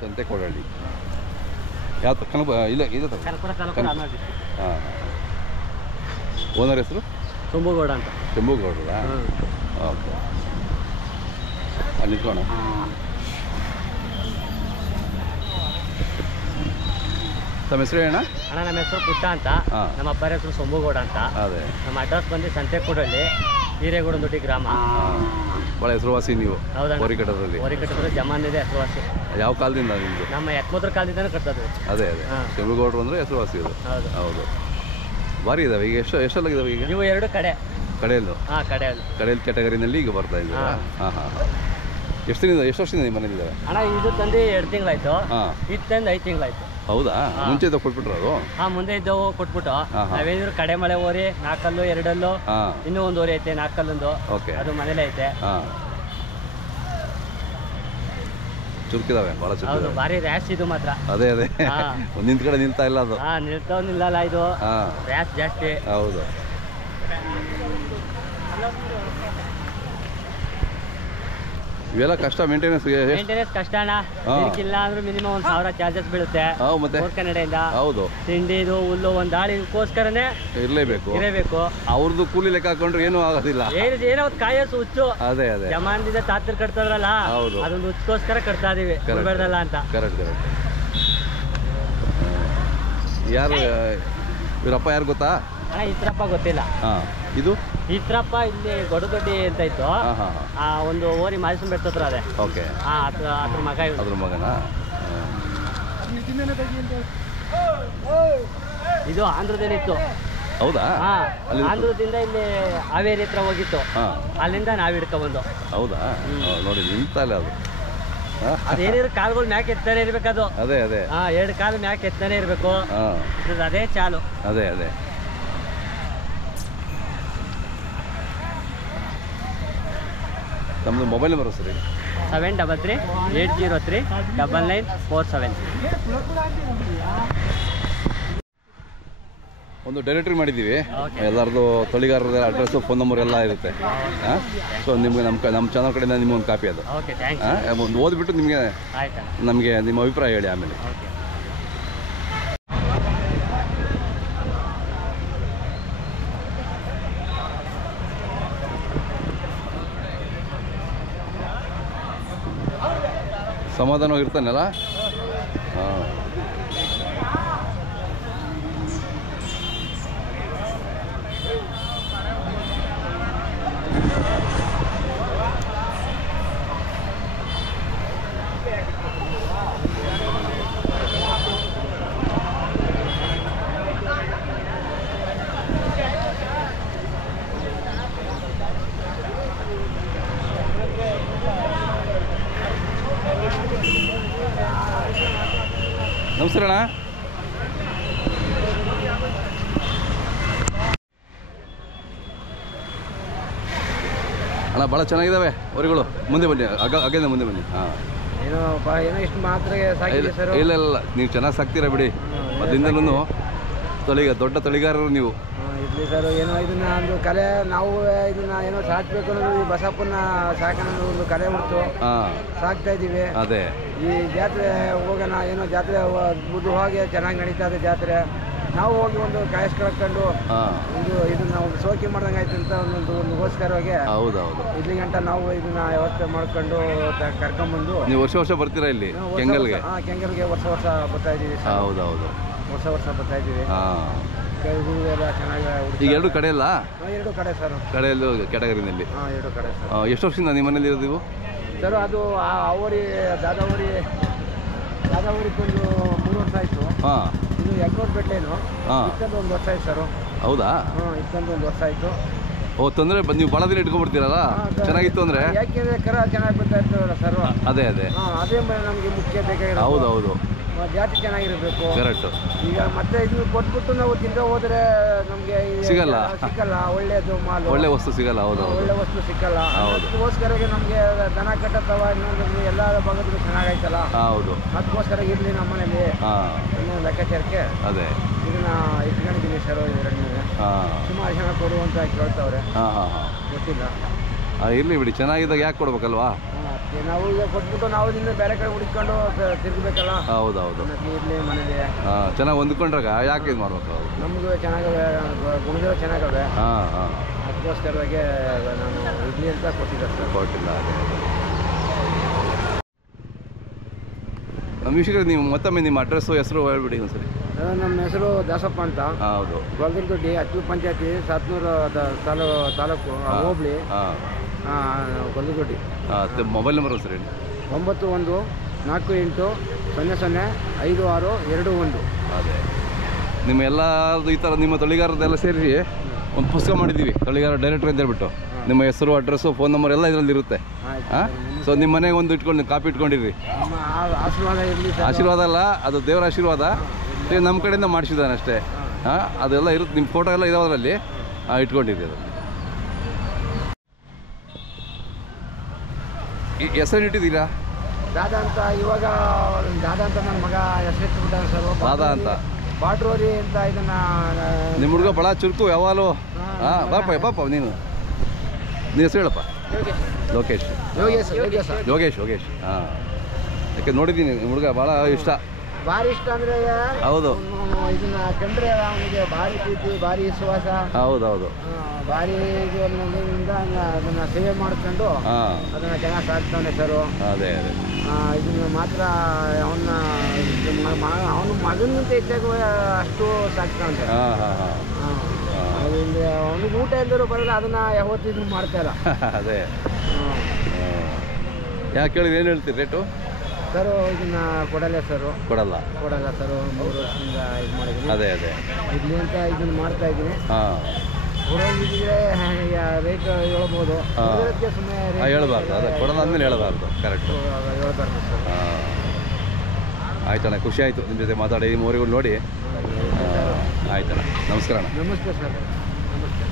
ಸಂತೆಕೋಡಹಳ್ಳಿ ಯಾವ ಕನಕ ಇಲ್ಲ ಇದೆ ಹಾಂ. ಓನರ್ ಹೆಸರು ಶಂಭುಗೌಡ ಅಂತ. ಶಂಭುಗೌಡ್ರ? ಓಕೆ, ಅಲ್ಲಿ ನಿಂತ್ಕೋಣ. ತಮ್ಮ ಹೆಸರು ಅಣ್ಣ? ಅಣ್ಣ ನಮ್ಮ ಹೆಸರು ಪುಟ್ಟ ಅಂತ, ನಮ್ಮ ಅಪ್ಪರ ಹೆಸರು ಶಂಭುಗೌಡ ಅಂತ. ಅದೇ, ನಮ್ಮ ಅಡ್ರೆಸ್ ಬಂದು ಸಂತೆಕೋಡಹಳ್ಳಿ, ಹಿರೇಗೌಡನದೊಡ್ಡಿ ಗ್ರಾಮ. ಭಾಳ ಹೆಸರುವಾಸಿ ನೀವು? ಹೌದಾ, ಹೋರಿಕಟ್ಟದಲ್ಲಿ. ಹೋರಿಕಟ್ಟದಲ್ಲಿ ಜಮಾನಿದೆ ಹೆಸರುವಾಸಿ. ಯಾವ ಕಾಲದಿಂದ ನಿಮ್ಮದು? ನಮ್ಮ ಯತ್ಮದ್ರ ಕಾಲದಿಂದನೇ ಕಟ್ತದೆ. ಅದೇ ಅದೇ, ಶಂಭುಗೌಡರು ಅಂದರೆ ಹೆಸರುವಾಸಿ ಇದು. ಹೌದು ಹೌದು. ಭಾರಿ ಇದಾವೆ ಈಗ. ಎಷ್ಟೆಲ್ಲಾಗಿದ್ದಾವೆ ಈಗ? ಇವು ಎರಡು ಕಡೆಯಲ್ಲೂ? ಹಾಂ, ಕಡೆಯಲ್ಲಿ ಕ್ಯಾಟಗರಿನಲ್ಲಿ ಈಗ ಬರ್ತಾ ಇದ್ದೀವಿ. ಹಾಂ ಹಾಂ. ಎಷ್ಟು ವರ್ಷದಿಂದ ನಿಮ್ಮ ಮನೇಲಿದ್ದಾವೆ? ಅಣ್ಣ ಇದು ತಂದು 2 ತಿಂಗಳಾಯ್ತು. ಇದು ತಂದು 5 ತಿಂಗಳಾಯ್ತು. ಹೌದಾ? ಮುಂಚೆ ಇದ್ದಾಗ ಕೊಟ್ಬಿಟ್ರು ಅದು? ಹಾಂ, ಮುಂದೆ ಇದ್ದವು ಕೊಟ್ಬಿಟ್ಟು ನಾವೇನಿದ್ರು ಕಡೆ ಮಳೆ ಓರಿ 4 ಕಲ್ಲು 2 ಅಲ್ಲು, ಇನ್ನೂ 1 ಓರಿ ಐತೆ 4 ಕಲ್ಲೊಂದು. ಅದು ಮನೇಲೆ ಐತೆ. ಚುರುಕಿದಾವೆ ಭಾಳ ಹೌದು, ಭಾರಿ ರ್ಯಾಶ್ ಇದು ಮಾತ್ರ. ಅದೇ ಅದೇ, ನಿಂತ ಕಡೆ ನಿಲ್ತಾ ಇಲ್ಲ ಅದು. ನಿಲ್ತಾವ್ ನಿಲ್ಲಲ್ಲ, ಇದು ರ್ಯಾಶ್ ಜಾಸ್ತಿ. ಹೌದು. ಇವೆಲ್ಲ ಕಷ್ಟ ಮೇಂಟೆನೆನ್ಸ್ ಕಷ್ಟ ಅಣ್ಣ. ಇಲ್ಲ ಅಂದ್ರೆ ಮಿನಿಮಮ್ 1000 ಚಾರ್ಜಸ್ ಬೀಳುತ್ತೆ ಮತ್ತೆ ಕನ್ನಡೆಯಿಂದ. ಹೌದು, ತಿಂಡಿದು ಹುಲ್ಲು ಒಂದು ಆಳಿಗೋಸ್ಕರನೇ ಇರಲೇಬೇಕು. ಅವ್ರದ್ದು ಕೂಲಿ ಲೆಕ್ಕ ಹಾಕೊಂಡ್ರೆ ಏನೂ ಆಗೋದಿಲ್ಲ. ಏನೋ ಕಾಯಸ್ ಹುಚ್ಚು. ಅದೇ ಅದೇ, ಜಮಾನದಿಂದ ತಾತರ್ ಕಟ್ತಾರಲ್ಲ, ಅದೊಂದು ಹುಚ್ಚೋಸ್ಕರ ಕಟ್ತಾ ಇದೀವಿ, ಬೇಡದಲ್ಲ ಅಂತ. Correct correct. ಯಾರು ಇವರಪ್ಪ ಯಾರು ಗೊತ್ತಾ? ಅಣ್ಣ ಈತ್ರಪ್ಪ ಗೊತ್ತಿಲ್ಲ. ಇದು ಈತ್ರಪ್ಪ ಇಲ್ಲಿ ಗೊಡದೊಡ್ಡಿ ಅಂತ ಇತ್ತು, ಒಂದು ಓರಿ ಮಾಲಿಸನ್ ಬೆಟ್ಟತ್ರ ಅದೇ. ಓಕೆ, ಅದ್ರ ಮಗ. ಅದ್ರ ಮಗನಾ? ಇದು ಆಂಧ್ರದಲ್ಲಿ ಇತ್ತು. ಹೌದಾ? ಆಂಧ್ರದಿಂದ ಇಲ್ಲಿ ಹಾವೇರಿ ಹತ್ರ ಹೋಗಿತ್ತು, ಅಲ್ಲಿಂದ ನಾವು ಹಿಡ್ಕೊಬಂದು. ಹೌದಾ? ನೋಡಿ ನಿಂತಲ್ಲ ಅದು. ಅದೇನಿದ್ರು ಕಾಲುಗಳು ಮ್ಯಾಕ್ ಎತ್ತಾನೆ ಇರ್ಬೇಕದು. ಅದೇ ಅದೇ, 2 ಕಾಲು ಮ್ಯಾಕ್ ಎತ್ತಾನೆ ಇರ್ಬೇಕು. ಅದೇ ಚಾಲು. ಅದೇ ಅದೇ. ನಮ್ಮದು ಮೊಬೈಲ್ ನಂಬರ್ ಸರಿ 733-803-9947. ಒಂದು ಡೈರೆಕ್ಟ್ರಿ ಮಾಡಿದ್ದೀವಿ. ಎಲ್ಲರದು ತೊಳಿಗಾರರ ಅಡ್ರೆಸ್ಸು, ಫೋನ್ ನಂಬರ್ ಎಲ್ಲ ಇರುತ್ತೆ. ಸೊ ನಿಮಗೆ ನಮ್ಮ ಚಾನಲ್ ಕಡೆಯಿಂದ ನಿಮ್ಗೊಂದು ಕಾಪಿ ಅದು. ಒಂದು ಓದ್ಬಿಟ್ಟು ನಮಗೆ ನಿಮ್ಮ ಅಭಿಪ್ರಾಯ ಹೇಳಿ ಆಮೇಲೆ. ಸಮಾಧಾನವಾಗಿ ಇರ್ತಾನಲ್ಲ? ಹಾಂ. ನಮಸ್ಕಾರ ಅಣ್ಣ. ಅಣ್ಣ ಭಾಳ ಚೆನ್ನಾಗಿದ್ದಾವೆ ಹೊರಿಗಳು. ಮುಂದೆ ಬನ್ನಿ, ಅಗೇದ ಮುಂದೆ ಬನ್ನಿ. ಹಾಂ, ಏನೋ ಇಷ್ಟು ಮಾತ್ರ. ಇಲ್ಲ ಇಲ್ಲ, ನೀವು ಚೆನ್ನಾಗಿ ಸಾಕ್ತೀರಾ ಬಿಡಿ. ಮೊದಲಿಂದಲೂ ದೊಡ್ಡ ತೊಳಿಗಾರರು ನೀವು. ಇರಲಿ ಸರ್, ಏನೋ ಇದನ್ನ ಒಂದು ಕಲೆ, ನಾವು ಇದನ್ನ ಏನೋ ಸಾಕ್ಬೇಕು ಅನ್ನೋದು ಈ ಬಸಪ್ಪನ ಸಾಕಣ ಒಂದು ಕಲೆ ಹುಡ್ತು ಸಾಕ್ತಾ ಇದ್ದೀವಿ. ಅದೇ, ಈ ಜಾತ್ರೆ ಹೋಗೋಣ, ಏನೋ ಜಾತ್ರೆ ಬುದ್ಧವಾಗಿ ಚೆನ್ನಾಗಿ ನಡೀತಾ ಇದೆ ಜಾತ್ರೆ. ನಾವು ಹೋಗಿ ಒಂದು ಕಾಯಸ್ ಕಳ್ಕೊಂಡು ಇದನ್ನ ಒಂದು ಸೋಕಿ ಮಾಡ್ದಂಗೆ ಆಯ್ತು ಅಂತ ಒಂದೋಸ್ಕರವಾಗಿ. ಹೌದೌದು, ಇಲ್ಲಿ ಗಂಟ ನಾವು ಇದನ್ನ ವ್ಯವಸ್ಥೆ ಮಾಡ್ಕೊಂಡು ಕರ್ಕೊಂಡ್ಬಂದು. ನೀವು ವರ್ಷ ಬರ್ತೀರಾ ಇಲ್ಲಿ ಕೆಂಗಲ್ಗೆ? ಕೆಂಗಲ್ಗೆ ವರ್ಷ ಬರ್ತಾ ಇದ್ದೀವಿ. ಹೌದೌದು, ವರ್ಷ ಬರ್ತಾ ಇದ್ದೀವಿ. ಎಲ್ಲ ಚೆನ್ನಾಗಿ. ಈಗ 2 ಕಡೆ ಅಲ್ಲ? 2 ಕಡೆ ಸರ್. ಕಡೆಯಲ್ಲೂ ಕ್ಯಾಟಗರಿನಲ್ಲಿ? 2 ಕಡೆ ಸರ್. ಎಷ್ಟು ವರ್ಷದಿಂದ ನಿಮ್ಮ ಮನೇಲಿ ಇರೋದು ನೀವು? ಸರ್ ಅದು ಅವರಿ ದಾದಾವರಿಗೊಂದು 3 ವರ್ಷ ಆಯಿತು. ಇದು ಯಗ್ನೂರು ಬೆಟ್ಟೇನು ಇತ್ತಂದು 1 ವರ್ಷ ಆಯ್ತು ಸರ್. ಹೌದಾ? ಇತ್ತಂದು 1 ವರ್ಷ ಆಯಿತು. ತೊಂದರೆ ನೀವು ಭಾಳ ದಿನ ಇಟ್ಕೊಂಡ್ಬಿಡ್ತೀರಲ್ಲ, ಚೆನ್ನಾಗಿತ್ತು ಅಂದರೆ. ಯಾಕೆಂದರೆ ಕರ ಚೆನ್ನಾಗಿ ಬರ್ತಾ ಇರ್ತದಲ್ಲ ಸರ್. ಅದೇ ಅದೇ ಅದೇ ನಮಗೆ ಮುಖ್ಯ ಬೇಕಾಗಿರೋದು. ಹೌದೌದು, ಜಾತಿ ಚೆನ್ನಾಗಿರಬೇಕು. ಕರೆಕ್ಟ್. ಈಗ ಮತ್ತೆ ಇದು ಕೊಟ್ಬಿಟ್ಟು ನಾವು ತಿಂದ ಹೋದ್ರೆ ನಮಗೆ ಸಿಗಲ್ಲ ಒಳ್ಳೇದು ಮಾಲ್, ಒಳ್ಳೆ ವಸ್ತು ಸಿಗಲ್ಲ. ಹೌದು, ಒಳ್ಳೆ ವಸ್ತು ಸಿಕ್ಕಲ್ಲ. ಅದಕ್ಕೋಸ್ಕರ ನಮಗೆ ದನ ಕಟ್ಟತ್ತವ ಇನ್ನೊಂದು ಎಲ್ಲ ಭಾಗದಲ್ಲಿ ಚೆನ್ನಾಗೈತಲ್ಲ. ಹೌದು, ಅದಕ್ಕೋಸ್ಕರ ಇರಲಿ ನಮ್ಮ ಮನೇಲಿ ಇನ್ನೊಂದು ಲೆಕ್ಕಾಚಾರಕ್ಕೆ ಅದೇ ಇದನ್ನ ಇಟ್ಕೊಂಡಿದ್ದೀನಿ ಸರ್. ಸುಮಾರು ಜನ ಕೊಡುವಂತ ಕೇಳ್ತಾವ್ರೆ, ಗೊತ್ತಿಲ್ಲ. ಇರಲಿ ಬಿಡಿ, ಚೆನ್ನಾಗಿದ್ದಾಗ ಯಾಕೆ ಕೊಡ್ಬೇಕಲ್ವಾ? ನಾವು ಈಗ ಕೊಟ್ಬಿಟ್ಟು ನಾವು ಇನ್ನು ಬೇರೆ ಕಡೆ ಹುಡುಕೊಂಡು ತಿರುಗಬೇಕಲ್ಲ. ಹೌದೌದು. ಇರಲಿ ಮನೇಲಿ ಚೆನ್ನಾಗಿ ಹೊಂದ್ಕೊಂಡ್ರಾಗ ಯಾಕೆ ಇದು ಮಾಡ್ಬೇಕು? ನಮಗೂ ಚೆನ್ನಾಗವೆ, ಗುಣಗಳು ಚೆನ್ನಾಗವೆ. ಹಾಂ. ಅದಕ್ಕೋಸ್ಕರವಾಗಿ ನಾನು ಇಡ್ಲಿ ಅಂತ ಕೊಟ್ಟಿದ್ದೆ ಸರ್. ಕೊಟ್ಟಿಲ್ಲ. ನಮ್ಮ ವೀಕ್ಷಕರು ನೀವು ಮತ್ತೊಮ್ಮೆ ನಿಮ್ಮ ಅಡ್ರೆಸ್ಸು ಹೆಸರು ಹೇಳ್ಬಿಡಿ ಒಂದ್ಸರಿ. ನಮ್ಮ ಹೆಸರು ದಾಸಪ್ಪ ಅಂತ. ಹೌದು. ಗೊಲ್ಗರದೊಡ್ಡಿ ಅಚ್ಚು ಪಂಚಾಯತಿ ಸಾತ್ನೂರು ತಾಲೂಕು ಹೋಬಳಿ ಗೊಲ್ಗರದೊಡ್ಡಿ. ಮೊಬೈಲ್ ನಂಬರ್ ಸರ್ ಹೇಳಿ. 9148005621. ಅದೇ ನಿಮ್ಮ ಎಲ್ಲರದು ಈ ಥರ ನಿಮ್ಮ ತಳಿಗಾರದೆಲ್ಲ ಸೇರಿ ಒಂದು ಪುಸ್ತಕ ಮಾಡಿದ್ದೀವಿ, ತಳಿಗಾರ ಡೈರೆಕ್ಟರ್ ಅಂತ ಹೇಳ್ಬಿಟ್ಟು. ನಿಮ್ಮ ಹೆಸರು, ಅಡ್ರೆಸ್ಸು, ಫೋನ್ ನಂಬರ್ ಎಲ್ಲ ಇದರಲ್ಲಿ ಇರುತ್ತೆ. ಹಾಂ. ಸೊ ನಿಮ್ಮ ಮನೆಗೆ ಒಂದು ಇಟ್ಕೊಂಡು ಕಾಪಿ ಇಟ್ಕೊಂಡಿರಿ. ಆಶೀರ್ವಾದ ಇರಲಿ. ಆಶೀರ್ವಾದ ಅಲ್ಲ, ಅದು ದೇವರ ಆಶೀರ್ವಾದ. ನಮ್ಮ ಕಡೆಯಿಂದ ಮಾಡಿಸಿದ್ದಾನೆ ಅಷ್ಟೇ. ಹಾಂ, ಅದೆಲ್ಲ ಇರುತ್ತೆ. ನಿಮ್ಮ ಫೋಟೋ ಎಲ್ಲ ಇರೋದ್ರಲ್ಲಿ ಇಟ್ಕೊಂಡಿರಿ. ಅದು ಹೆಸರು ಇಟ್ಟಿದ್ದೀರಾ? ದಾದಾ ಅಂತ. ಇವಾಗ ದಾದಾ ಅಂತ ನನ್ನ ಮಗ ಹೆಸರಿಟ್ಬಿಟ್ಟಾನೆ ಸರ್. ದಾದಾ ಅಂತ. ಬಾಟ್ರೋರಿ ಅಂತ. ಇದನ್ನ ನಿಮ್ಮ ಹುಡುಗ ಭಾಳ ಚುರುಕು ಯಾವಾಗಲೂ. ಹಾಂ, ಪಾಪ ನೀನು ಹೆಸರು ಹೇಳಪ್ಪ. ಲೋಕೇಶ್. ಯೋಗೇಶ್. ಹಾಂ, ಯಾಕೆ ನೋಡಿದ್ದೀನಿ ನಿಮ್ಮ ಹುಡುಗ ಭಾಳ ಇಷ್ಟ, ಭಾರಿ ಇಷ್ಟ ಅಂದರೆ. ಹೌದು. ಇದನ್ನ ಕಂಡ್ರೆ ಅವನಿಗೆ ಭಾರಿ ಪ್ರೀತಿ, ಭಾರಿ ವಿಶ್ವಾಸ. ಹೌದೌದು. ಭಾರಿ ಅದನ್ನ ಸೇವೆ ಮಾಡ್ಕೊಂಡು ಅದನ್ನ ಚೆನ್ನಾಗಿ ಸಾಕ್ತಾನೆ ಸರ್. ಅದೇ ಇದನ್ನ ಮಾತ್ರ ಅವನ ಮಗನಿಗಿಂತ ಹೆಚ್ಚಾಗಿ ಅಷ್ಟು ಸಾಕ್ತಾನೆ. ಅವನಿಗೆ ಊಟ ಇಲ್ದರೂ ಬರಲ್ಲ, ಅದನ್ನ ಯಾವತ್ತೂ ಇದನ್ನ ಮಾಡ್ತಾಯಿಲ್ಲ. ಅದೇ ಯಾಕೆ ಕೇಳಿದ್ರೆ ಏನು ಹೇಳ್ತೀರಿ ರೇಟು? ಸರ್ ಇದನ್ನ ಕೊಡಲ್ಲ ಸರ್. ಕೊಡಲ್ಲ ಸರ್. 3 ವರ್ಷದಿಂದ ಇದು ಮಾಡಿದ್ದೀನಿ. ಅದೇ ಇಡ್ಲಿ ಅಂತ ಇದನ್ನ ಮಾಡ್ತಾ ಇದ್ದೀನಿ. ಕೊಡೋದಿದ್ರೆ ರೇಟ್ ಹೇಳ್ಬೋದು. ಸುಮ್ಮನೆ ಹೇಳ್ಬಾರ್ದು. ಅದೇ ಕೊಡೋದು ಅಂದಮೇಲೆ ಹೇಳ್ಬಾರ್ದು. ಕರೆಕ್ಟು ಹೇಳ್ಬಾರ್ದು ಸರ್. ಆಯ್ತಣ್ಣ, ಖುಷಿ ಆಯಿತು ನಿಮ್ಮ ಜೊತೆ ಮಾತಾಡಿ, ಈ ಮೋರಿಗಳು ನೋಡಿ. ಆಯ್ತಣ್ಣ, ನಮಸ್ಕಾರ. ನಮಸ್ತೆ ಸರ್. ನಮಸ್ತೆ.